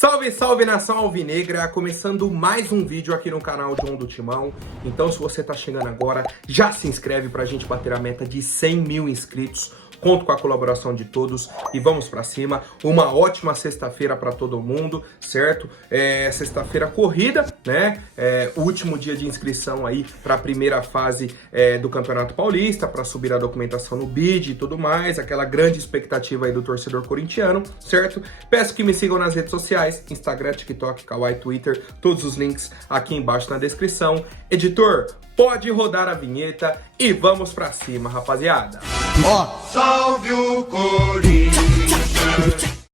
Salve, salve nação alvinegra, começando mais um vídeo aqui no canal John do Timão. Então se você tá chegando agora, já se inscreve pra gente bater a meta de 100 mil inscritos. Conto com a colaboração de todos e vamos pra cima. Uma ótima sexta-feira pra todo mundo, certo? Sexta-feira corrida, né? O último dia de inscrição aí pra primeira fase do Campeonato Paulista, pra subir a documentação no BID e tudo mais. Aquela grande expectativa aí do torcedor corintiano, certo? Peço que me sigam nas redes sociais, Instagram, TikTok, Kawaii, Twitter. Todos os links aqui embaixo na descrição. Editor, pode rodar a vinheta e vamos pra cima, rapaziada. Salve o Corinthians!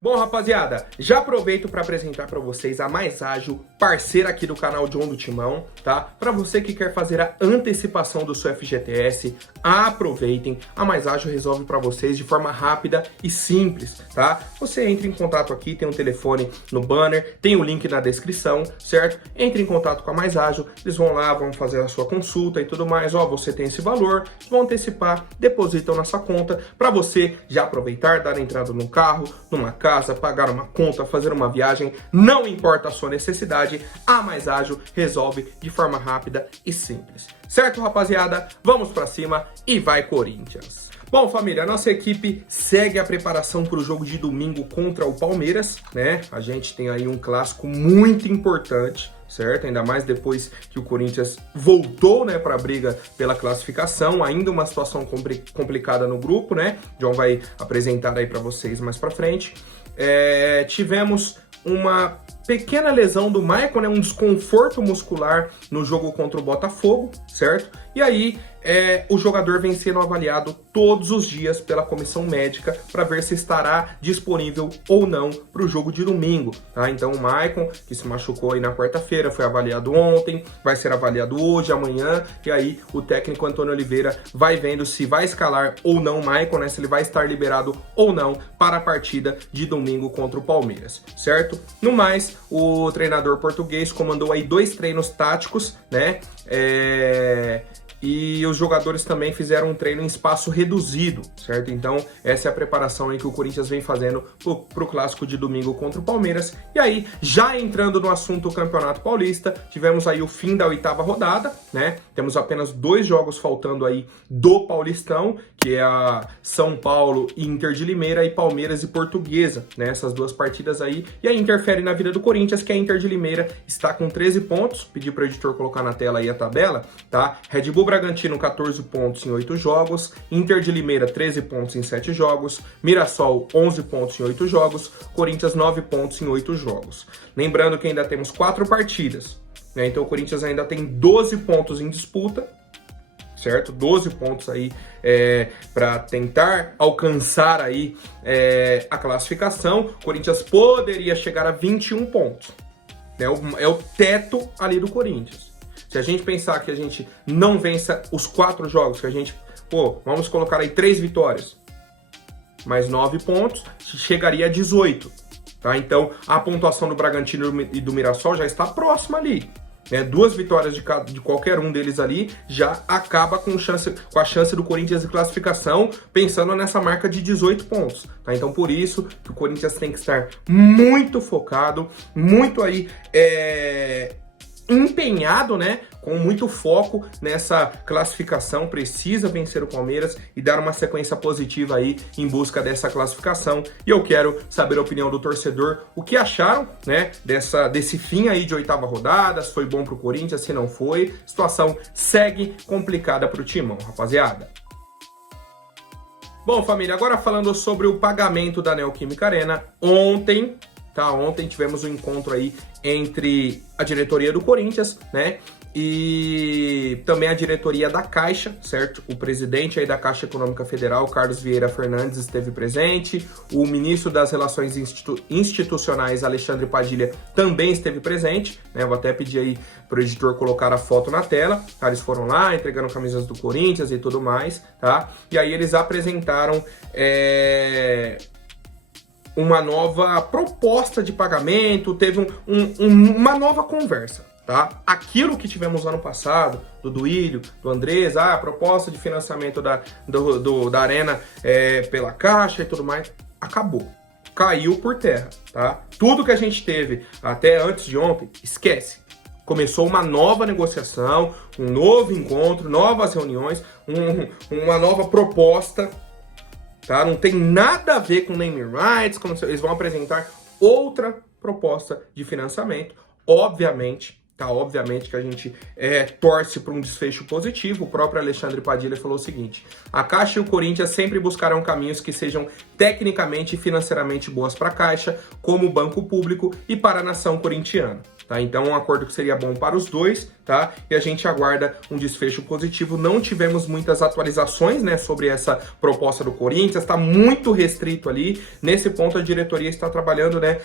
Bom, rapaziada, já aproveito para apresentar para vocês a Mais Ágil, parceira aqui do canal John do Timão, tá? Para você que quer fazer a antecipação do seu FGTS, aproveitem. A Mais Ágil resolve para vocês de forma rápida e simples, tá? Você entra em contato aqui, tem um telefone no banner, tem o link na descrição, certo? Entre em contato com a Mais Ágil, eles vão lá, vão fazer a sua consulta e tudo mais. Ó, você tem esse valor, vão antecipar, depositam na sua conta para você já aproveitar, dar entrada no carro, numa casa, pagar uma conta, fazer uma viagem, não importa a sua necessidade, a Mais Ágil resolve de forma rápida e simples. Certo, rapaziada? Vamos pra cima e vai Corinthians! Bom, família, a nossa equipe segue a preparação para o jogo de domingo contra o Palmeiras, né? A gente tem aí um clássico muito importante, certo? Ainda mais depois que o Corinthians voltou, né, para a briga pela classificação, ainda uma situação complicada no grupo, né? John vai apresentar aí para vocês mais para frente. Tivemos uma pequena lesão do Maicon, né, um desconforto muscular no jogo contra o Botafogo, certo? E aí o jogador vem sendo avaliado todos os dias pela comissão médica para ver se estará disponível ou não para o jogo de domingo, tá? Então o Maicon, que se machucou aí na quarta-feira, foi avaliado ontem, vai ser avaliado hoje, amanhã, e aí o técnico Antônio Oliveira vai vendo se vai escalar ou não o Maicon, né, se ele vai estar liberado ou não para a partida de domingo contra o Palmeiras, certo? No mais, o treinador português comandou aí 2 treinos táticos, né? E os jogadores também fizeram um treino em espaço reduzido, certo? Então, essa é a preparação aí que o Corinthians vem fazendo pro clássico de domingo contra o Palmeiras. E aí, já entrando no assunto do Campeonato Paulista, tivemos aí o fim da 8ª rodada, né? Temos apenas 2 jogos faltando aí do Paulistão, que é a São Paulo e Inter de Limeira e Palmeiras e Portuguesa, né? Essas 2 partidas aí. E aí interfere na vida do Corinthians, que a Inter de Limeira está com 13 pontos. Pedi para o editor colocar na tela aí a tabela, tá? Red Bull Bragantino 14 pontos em 8 jogos, Inter de Limeira 13 pontos em 7 jogos, Mirassol 11 pontos em 8 jogos, Corinthians 9 pontos em 8 jogos. Lembrando que ainda temos 4 partidas, né? Então o Corinthians ainda tem 12 pontos em disputa, certo? 12 pontos aí para tentar alcançar aí a classificação. O Corinthians poderia chegar a 21 pontos, né? É o teto ali do Corinthians. Se a gente pensar que a gente não vença os 4 jogos, que a gente, vamos colocar aí 3 vitórias, mais 9 pontos, chegaria a 18, tá? Então, a pontuação do Bragantino e do Mirassol já está próxima ali, né? 2 vitórias de qualquer um deles ali já acaba com a chance do Corinthians de classificação, pensando nessa marca de 18 pontos, tá? Então, por isso que o Corinthians tem que estar muito focado, muito aí empenhado, né, com muito foco nessa classificação, precisa vencer o Palmeiras e dar uma sequência positiva aí em busca dessa classificação. E eu quero saber a opinião do torcedor, o que acharam, né, desse fim aí de 8ª rodada, se foi bom pro Corinthians, se não foi. A situação segue complicada pro Timão, rapaziada. Bom, família, agora falando sobre o pagamento da Neoquímica Arena, ontem tivemos um encontro aí entre a diretoria do Corinthians, né, e também a diretoria da Caixa, certo? O presidente aí da Caixa Econômica Federal, Carlos Vieira Fernandes, esteve presente, o ministro das Relações Institucionais, Alexandre Padilha, também esteve presente, né? Vou até pedir aí pro editor colocar a foto na tela, tá? Eles foram lá entregando camisas do Corinthians e tudo mais, tá? E aí eles apresentaram uma nova proposta de pagamento, teve uma nova conversa, tá? Aquilo que tivemos ano passado, do Duílio, do Andrés, a proposta de financiamento da Arena pela Caixa e tudo mais, acabou. caiu por terra, tá? Tudo que a gente teve até antes de ontem, esquece. Começou uma nova negociação, um novo encontro, novas reuniões, uma nova proposta, tá? Não tem nada a ver com naming rights, eles vão apresentar outra proposta de financiamento, obviamente. Tá, obviamente que a gente torce para um desfecho positivo. O próprio Alexandre Padilha falou o seguinte: a Caixa e o Corinthians sempre buscarão caminhos que sejam tecnicamente e financeiramente boas para a Caixa, como banco público e para a nação corintiana. Tá? Então, um acordo que seria bom para os dois, tá? E a gente aguarda um desfecho positivo. Não tivemos muitas atualizações, né, sobre essa proposta do Corinthians, está muito restrito ali. Nesse ponto, a diretoria está trabalhando, né,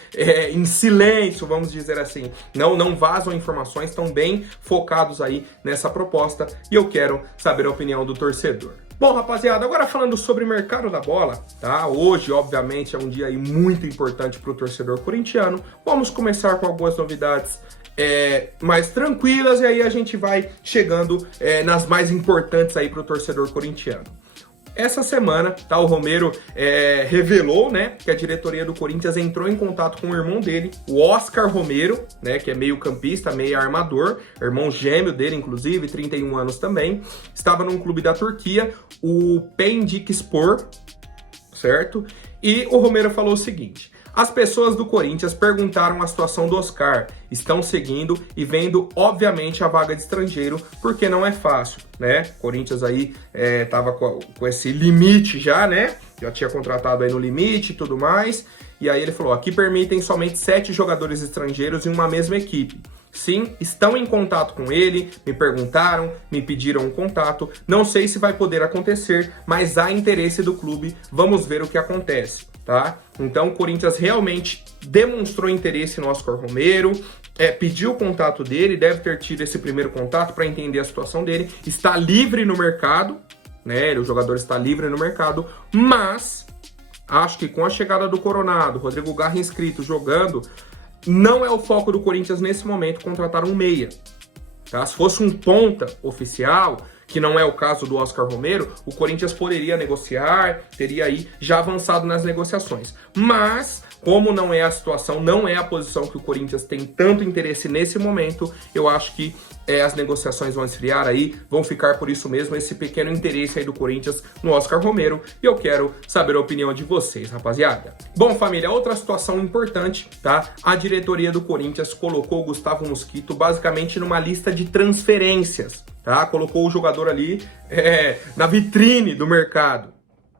em silêncio, vamos dizer assim. Não vazam informações, estão bem focados aí nessa proposta e eu quero saber a opinião do torcedor. Bom, rapaziada, agora falando sobre o mercado da bola, tá? Hoje, obviamente, é um dia aí muito importante para o torcedor corintiano. Vamos começar com algumas novidades mais tranquilas e aí a gente vai chegando nas mais importantes aí para o torcedor corintiano. Essa semana, tá, o Romero revelou, né, que a diretoria do Corinthians entrou em contato com o irmão dele, o Oscar Romero, né, que é meio campista, meio armador, irmão gêmeo dele, inclusive, 31 anos também, estava num clube da Turquia, o Pendikspor, certo? E o Romero falou o seguinte: as pessoas do Corinthians perguntaram a situação do Oscar, estão seguindo e vendo, obviamente, a vaga de estrangeiro, porque não é fácil, né? Corinthians aí tava com esse limite já, né? Já tinha contratado aí no limite e tudo mais. E aí ele falou, aqui permitem somente 7 jogadores estrangeiros em uma mesma equipe. Sim, estão em contato com ele, me perguntaram, me pediram um contato. Não sei se vai poder acontecer, mas há interesse do clube, vamos ver o que acontece, tá? Então o Corinthians realmente demonstrou interesse no Oscar Romero, pediu o contato dele, deve ter tido esse primeiro contato para entender a situação dele, está livre no mercado, né? O jogador está livre no mercado, mas acho que com a chegada do Coronado, Rodrigo Garra inscrito, jogando, não é o foco do Corinthians nesse momento contratar um meia. Tá? Se fosse um ponta oficial, que não é o caso do Oscar Romero, o Corinthians poderia negociar, teria aí já avançado nas negociações. Mas, como não é a situação, não é a posição que o Corinthians tem tanto interesse nesse momento, eu acho que as negociações vão esfriar aí, vão ficar por isso mesmo, esse pequeno interesse aí do Corinthians no Oscar Romero, e eu quero saber a opinião de vocês, rapaziada. Bom, família, outra situação importante, tá? A diretoria do Corinthians colocou o Gustavo Mosquito basicamente numa lista de transferências, tá? Colocou o jogador ali na vitrine do mercado.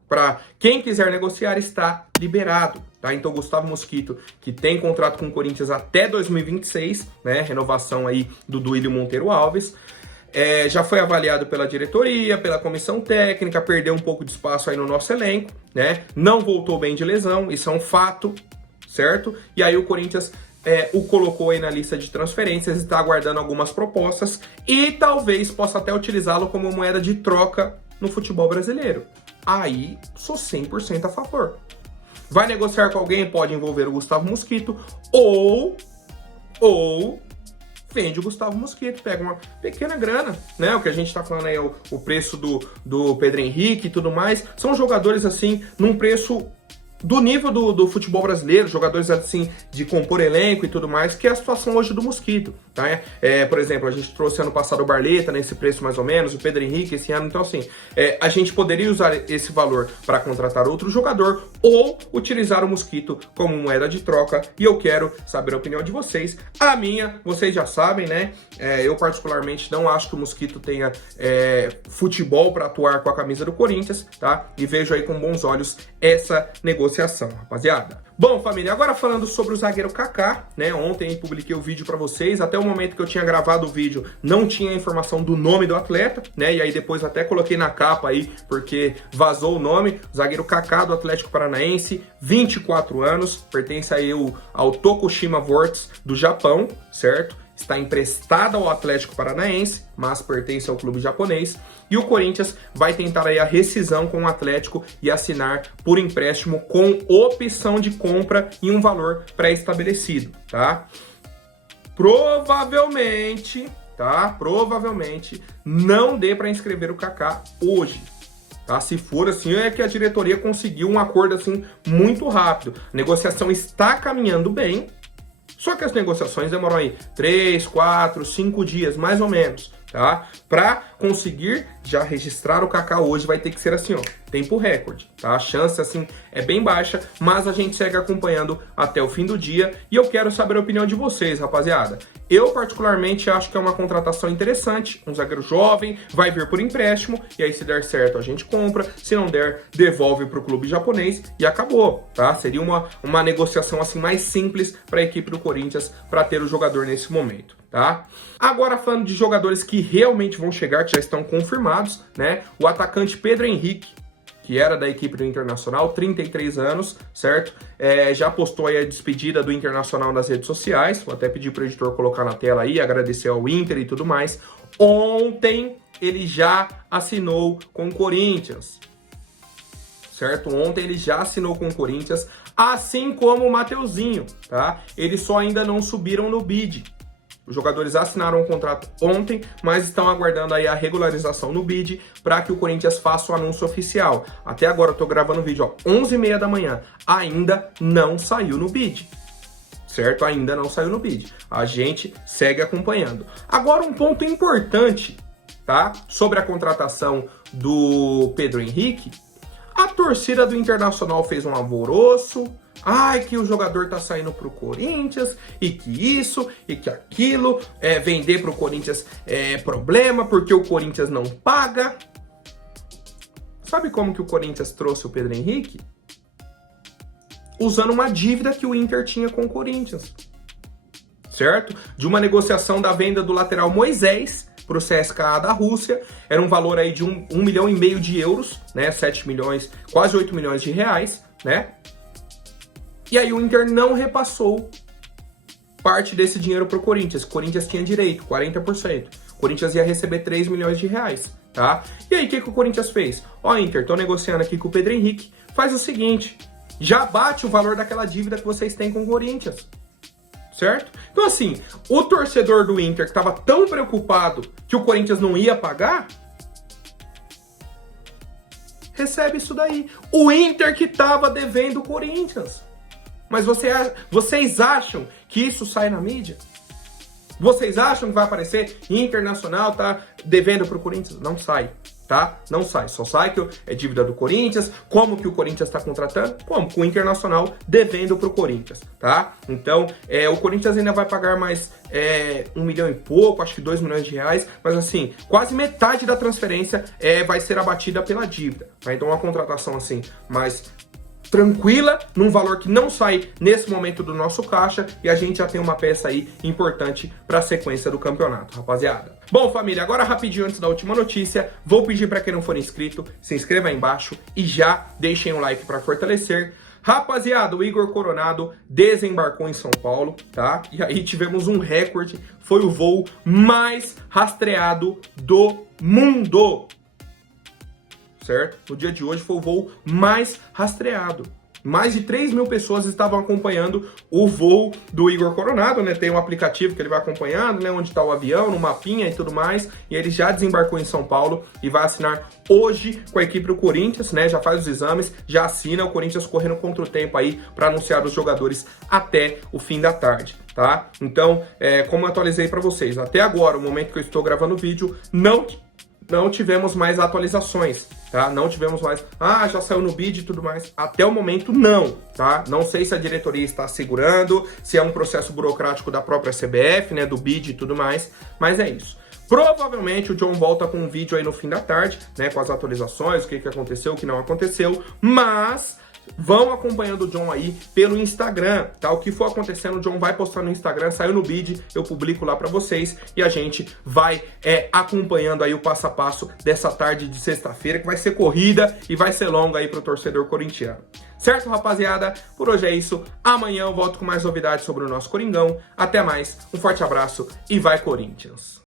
Para quem quiser negociar, está liberado. Tá? Então, Gustavo Mosquito, que tem contrato com o Corinthians até 2026, né? Renovação aí do Duílio Monteiro Alves, já foi avaliado pela diretoria, pela comissão técnica, perdeu um pouco de espaço aí no nosso elenco, né? Não voltou bem de lesão, isso é um fato, certo? E aí o Corinthians o colocou aí na lista de transferências, está aguardando algumas propostas e talvez possa até utilizá-lo como moeda de troca no futebol brasileiro. Aí, sou 100% a favor. Vai negociar com alguém, pode envolver o Gustavo Mosquito, ou vende o Gustavo Mosquito, pega uma pequena grana, né? O que a gente tá falando aí, o preço do Pedro Henrique e tudo mais, são jogadores assim, num preço do nível do futebol brasileiro, jogadores assim de compor elenco e tudo mais, que é a situação hoje do Mosquito, tá? Por exemplo, a gente trouxe ano passado o Barleta nesse preço mais ou menos, o Pedro Henrique esse ano, então assim, a gente poderia usar esse valor para contratar outro jogador ou utilizar o Mosquito como moeda de troca, e eu quero saber a opinião de vocês. A minha, vocês já sabem, né? Eu particularmente não acho que o Mosquito tenha futebol para atuar com a camisa do Corinthians, tá? E vejo aí com bons olhos essa negociação, rapaziada. Bom, família, agora falando sobre o zagueiro Kaká, né? Ontem publiquei o vídeo para vocês, até o momento que eu tinha gravado o vídeo não tinha a informação do nome do atleta, né? E aí depois até coloquei na capa aí, porque vazou o nome, o zagueiro Kaká do Atlético Paranaense, 24 anos, pertence aí ao Tokushima Vortis do Japão, certo? Está emprestado ao Atlético Paranaense, mas pertence ao clube japonês. E o Corinthians vai tentar aí a rescisão com o Atlético e assinar por empréstimo com opção de compra em um valor pré-estabelecido, tá? Provavelmente não dê para inscrever o Kaká hoje, tá? Se for assim, é que a diretoria conseguiu um acordo assim muito rápido. A negociação está caminhando bem, só que as negociações demoram aí 3, 4, 5 dias, mais ou menos, tá? Para conseguir já registrar o Kaká hoje vai ter que ser assim, ó, tempo recorde, tá? A chance, assim, é bem baixa, mas a gente segue acompanhando até o fim do dia e eu quero saber a opinião de vocês, rapaziada. Eu, particularmente, acho que é uma contratação interessante, um zagueiro jovem, vai vir por empréstimo, e aí se der certo a gente compra, se não der, devolve pro clube japonês e acabou, tá? Seria uma negociação, assim, mais simples para a equipe do Corinthians para ter o jogador nesse momento, tá? Agora, falando de jogadores que realmente vão chegar, que já estão confirmados, né? O atacante Pedro Henrique, que era da equipe do Internacional, 33 anos, certo? Já postou aí a despedida do Internacional nas redes sociais, vou até pedir para o editor colocar na tela aí, agradecer ao Inter e tudo mais. Ontem ele já assinou com o Corinthians, certo? Ontem ele já assinou com o Corinthians, assim como o Mateuzinho, tá? Eles só ainda não subiram no bid. Os jogadores assinaram o contrato ontem, mas estão aguardando aí a regularização no bid para que o Corinthians faça o anúncio oficial. Até agora eu tô gravando o vídeo, ó, 11h30 da manhã. Ainda não saiu no bid, certo? Ainda não saiu no bid. A gente segue acompanhando. Agora um ponto importante, tá? Sobre a contratação do Pedro Henrique. A torcida do Internacional fez um alvoroço. Ai, que o jogador tá saindo pro Corinthians, e que isso, e que aquilo, vender pro Corinthians é problema, porque o Corinthians não paga. Sabe como que o Corinthians trouxe o Pedro Henrique? Usando uma dívida que o Inter tinha com o Corinthians, certo? De uma negociação da venda do lateral Moisés para o CSKA da Rússia, era um valor aí de 1,5 milhão de euros, né? 7 milhões, quase 8 milhões de reais, né? E aí o Inter não repassou parte desse dinheiro para o Corinthians. O Corinthians tinha direito, 40%. O Corinthians ia receber 3 milhões de reais, tá? E aí o que o Corinthians fez? Ó, Inter, tô negociando aqui com o Pedro Henrique. Faz o seguinte, já bate o valor daquela dívida que vocês têm com o Corinthians, certo? Então assim, o torcedor do Inter que estava tão preocupado que o Corinthians não ia pagar, recebe isso daí. O Inter que estava devendo o Corinthians. Mas vocês acham que isso sai na mídia? Vocês acham que vai aparecer Internacional tá devendo pro Corinthians? Não sai, tá? Não sai. Só sai que é dívida do Corinthians. Como que o Corinthians está contratando? Como? Com o Internacional devendo pro Corinthians, tá? Então, o Corinthians ainda vai pagar mais 1 milhão e pouco, acho que 2 milhões de reais. Mas assim, quase metade da transferência vai ser abatida pela dívida. Tá? Então, uma contratação assim, mais tranquila, num valor que não sai nesse momento do nosso caixa, e a gente já tem uma peça aí importante para a sequência do campeonato, rapaziada. Bom, família, agora rapidinho antes da última notícia, vou pedir para quem não for inscrito, se inscreva aí embaixo e já deixem um like para fortalecer. Rapaziada, o Igor Coronado desembarcou em São Paulo, tá? E aí tivemos um recorde, foi o voo mais rastreado do mundo, certo? No dia de hoje foi o voo mais rastreado. Mais de 3 mil pessoas estavam acompanhando o voo do Igor Coronado, né? Tem um aplicativo que ele vai acompanhando, né? Onde está o avião, no mapinha e tudo mais. E ele já desembarcou em São Paulo e vai assinar hoje com a equipe do Corinthians, né? Já faz os exames, já assina, o Corinthians correndo contra o tempo aí para anunciar os jogadores até o fim da tarde, tá? Então, como eu atualizei para vocês, até agora, o momento que eu estou gravando o vídeo, não tivemos mais atualizações, tá? Não tivemos mais, já saiu no bid e tudo mais. Até o momento, não, tá? Não sei se a diretoria está segurando, se é um processo burocrático da própria CBF, né? Do bid e tudo mais, mas é isso. Provavelmente o John volta com um vídeo aí no fim da tarde, né? Com as atualizações, o que aconteceu, o que não aconteceu, mas vão acompanhando o John aí pelo Instagram, tá? O que for acontecendo, o John vai postar no Instagram, saiu no bid, eu publico lá pra vocês e a gente vai acompanhando aí o passo a passo dessa tarde de sexta-feira, que vai ser corrida e vai ser longa aí pro torcedor corintiano. Certo, rapaziada? Por hoje é isso. Amanhã eu volto com mais novidades sobre o nosso Coringão. Até mais, um forte abraço e vai Corinthians!